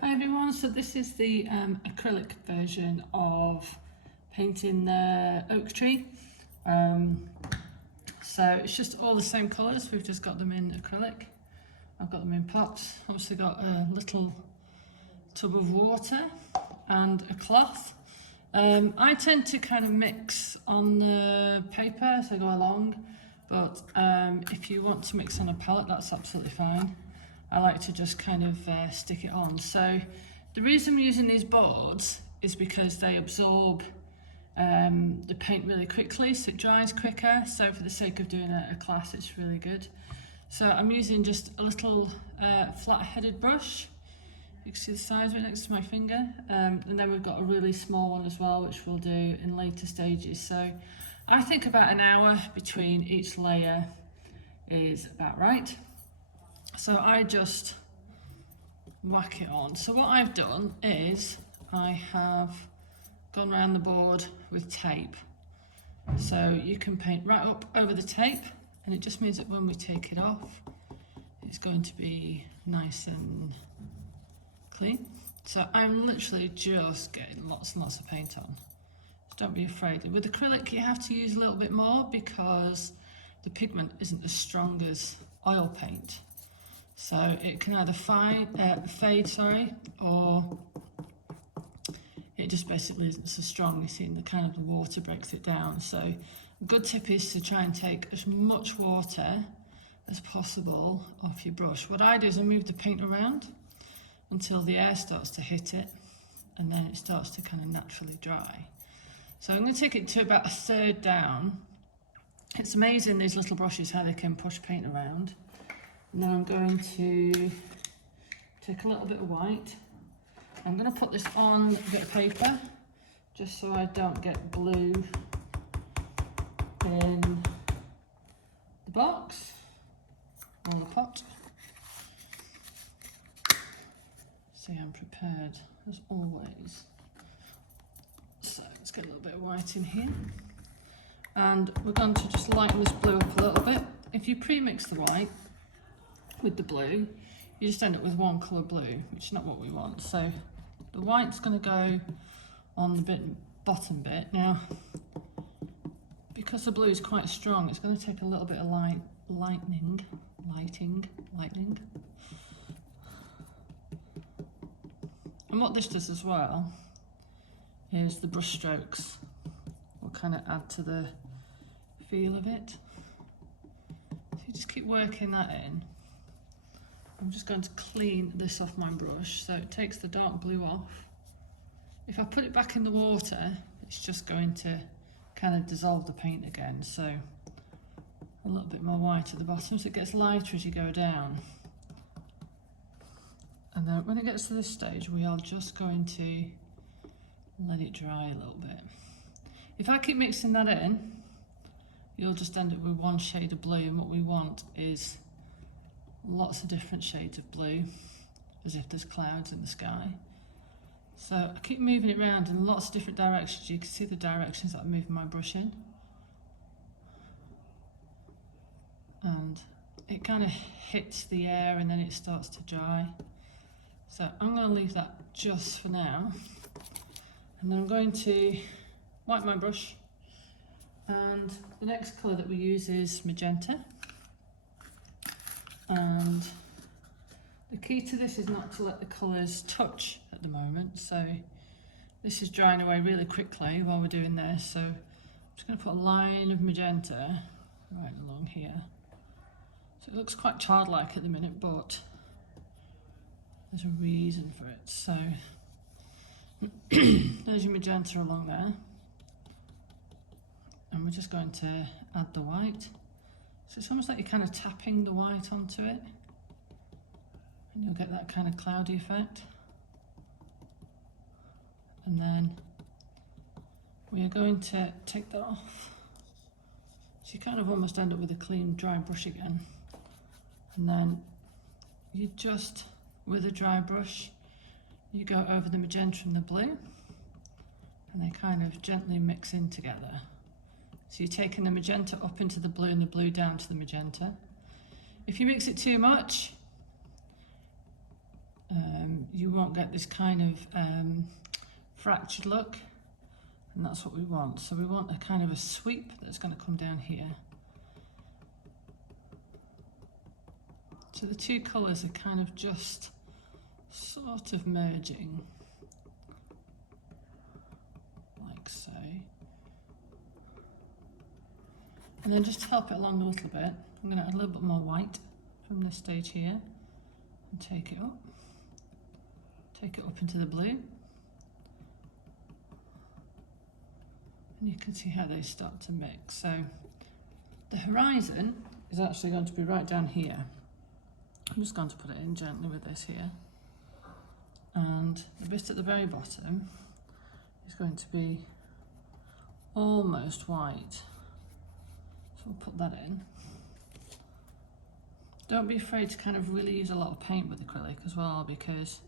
Hi everyone, so this is the acrylic version of painting the oak tree. So it's just all the same colours, we've just got them in acrylic. I've got them in pots, obviously got a little tub of water and a cloth. I tend to kind of mix on the paper as I go along, but if you want to mix on a palette, that's absolutely fine. I like to just kind of stick it on. So the reason I'm using these boards is because they absorb the paint really quickly, so it dries quicker. So for the sake of doing a class, it's really good. So I'm using just a little flat-headed brush. You can see the size of it next to my finger. And then we've got a really small one as well, which we'll do in later stages. So I think about an hour between each layer is about right. So I just whack it on. So what I've done is I have gone around the board with tape. So you can paint right up over the tape, and it just means that when we take it off, it's going to be nice and clean. So I'm literally just getting lots and lots of paint on. So don't be afraid. With acrylic, you have to use a little bit more because the pigment isn't as strong as oil paint. So it can either fade, or it just basically isn't so strong. You see, in the kind of the water breaks it down. So a good tip is to try and take as much water as possible off your brush. What I do is I move the paint around until the air starts to hit it, and then it starts to kind of naturally dry. So I'm going to take it to about a third down. It's amazing, these little brushes, how they can push paint around. And then I'm going to take a little bit of white. I'm going to put this on a bit of paper, just so I don't get blue in the box or the pot. See, I'm prepared as always. So let's get a little bit of white in here. And we're going to just lighten this blue up a little bit. If you pre-mix the white with the blue, you just end up with one colour blue, which is not what we want. So the white's going to go on the bottom bit. Now, because the blue is quite strong, it's going to take a little bit of lighting. And what this does as well is the brush strokes will kind of add to the feel of it. So you just keep working that in. I'm just going to clean this off my brush, so it takes the dark blue off. If I put it back in the water, it's just going to kind of dissolve the paint again, so a little bit more white at the bottom, so it gets lighter as you go down. And then when it gets to this stage, we are just going to let it dry a little bit. If I keep mixing that in, you'll just end up with one shade of blue, and what we want is lots of different shades of blue, as if there's clouds in the sky. So I keep moving it around in lots of different directions. You can see the directions that I'm moving my brush in. And it kind of hits the air and then it starts to dry. So I'm going to leave that just for now. And then I'm going to wipe my brush. And the next colour that we use is magenta. And the key to this is not to let the colours touch at the moment. So this is drying away really quickly while we're doing this. So I'm just going to put a line of magenta right along here. So it looks quite childlike at the minute, but there's a reason for it. So there's your magenta along there. And we're just going to add the white. So it's almost like you're kind of tapping the white onto it, and you'll get that kind of cloudy effect. And then we are going to take that off. So you kind of almost end up with a clean, dry brush again. And then you just, with a dry brush, you go over the magenta and the blue, and they kind of gently mix in together. So you're taking the magenta up into the blue and the blue down to the magenta. If you mix it too much, you won't get this kind of fractured look, and that's what we want. So we want a kind of a sweep that's going to come down here. So the two colours are kind of just sort of merging, like so. And then just to help it along a little bit, I'm going to add a little bit more white from this stage here and take it up into the blue. And you can see how they start to mix. So the horizon is actually going to be right down here. I'm just going to put it in gently with this here. And the bit at the very bottom is going to be almost white. So we'll put that in. Don't be afraid to kind of really use a lot of paint with acrylic as well, because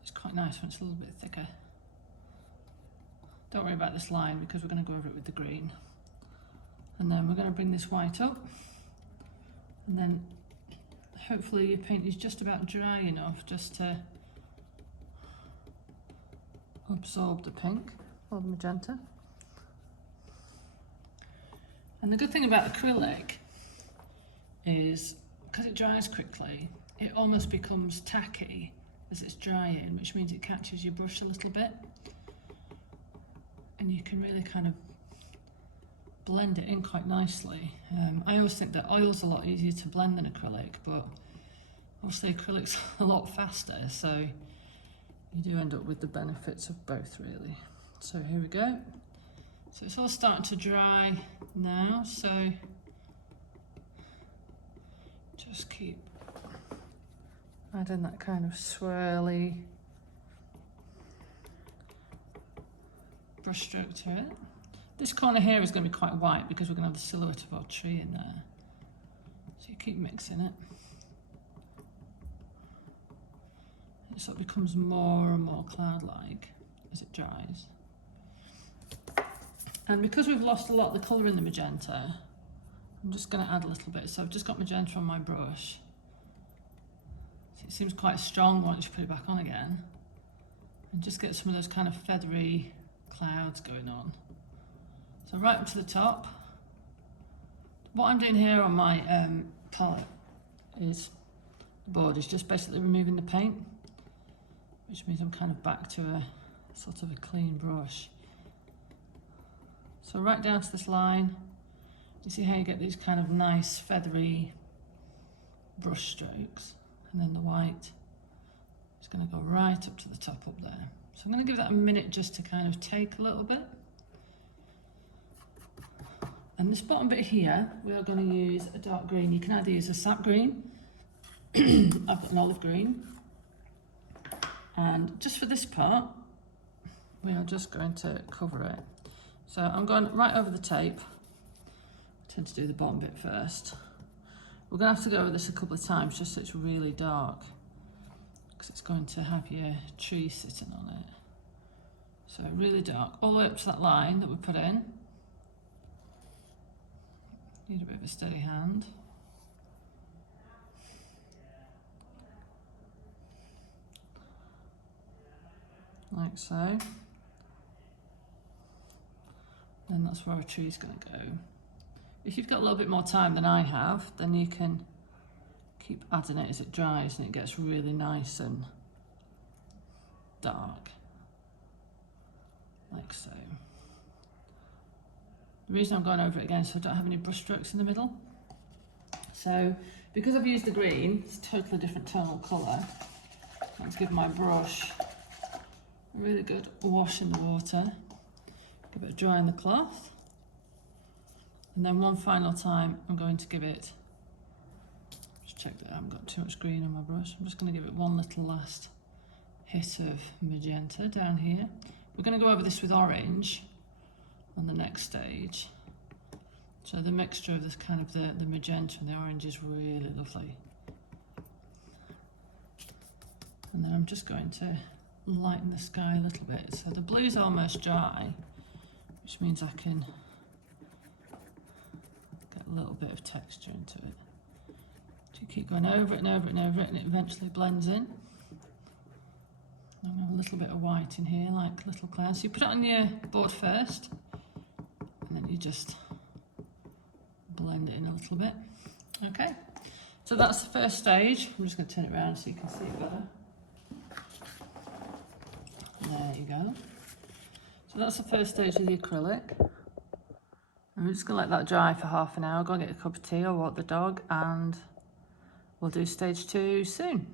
it's quite nice when it's a little bit thicker. Don't worry about this line because we're going to go over it with the green. And then we're going to bring this white up, and then hopefully your paint is just about dry enough just to absorb the pink or the magenta. And the good thing about acrylic is, because it dries quickly, it almost becomes tacky as it's drying, which means it catches your brush a little bit, and you can really kind of blend it in quite nicely. I always think that oil's a lot easier to blend than acrylic, but obviously acrylic's a lot faster, so you do end up with the benefits of both really. So here we go. So it's all starting to dry now, so just keep adding that kind of swirly brush stroke to it. This corner here is going to be quite white because we're going to have the silhouette of our tree in there. So you keep mixing it. It sort of becomes more and more cloud-like as it dries. And because we've lost a lot of the colour in the magenta, I'm just going to add a little bit. So I've just got magenta on my brush. So it seems quite strong once you put it back on again. And just get some of those kind of feathery clouds going on. So right up to the top. What I'm doing here on my palette is, the board is just basically removing the paint, which means I'm kind of back to a sort of a clean brush. So right down to this line, you see how you get these kind of nice feathery brush strokes, and then the white is going to go right up to the top up there. So I'm going to give that a minute just to kind of take a little bit. And this bottom bit here, we are going to use a dark green. You can either use a sap green, I've got an olive green, and just for this part, we are just going to cover it. So I'm going right over the tape. I tend to do the bottom bit first. We're going to have to go over this a couple of times just so it's really dark, because it's going to have your tree sitting on it. So really dark, all the way up to that line that we put in. Need a bit of a steady hand. Like so. And that's where our tree's going to go. If you've got a little bit more time than I have, then you can keep adding it as it dries and it gets really nice and dark. Like so. The reason I'm going over it again is so I don't have any brush strokes in the middle. So, because I've used the green, it's a totally different tonal colour. Let's give my brush a really good wash in the water. Give it a dry in the cloth. And then one final time, I'm going to give it, just check that I haven't got too much green on my brush. I'm just going to give it one little last hit of magenta down here. We're going to go over this with orange on the next stage. So the mixture of this kind of the magenta and the orange is really lovely. And then I'm just going to lighten the sky a little bit. So the blue's almost dry, which means I can get a little bit of texture into it. So you keep going over it and over it and over it, and it eventually blends in. I'm gonna have a little bit of white in here, like little clouds. So you put it on your board first, and then you just blend it in a little bit. Okay, so that's the first stage. I'm just going to turn it around so you can see it better. There you go. So that's the first stage of the acrylic. And we're just going to let that dry for half an hour, go and get a cup of tea or walk the dog, and we'll do stage 2 soon.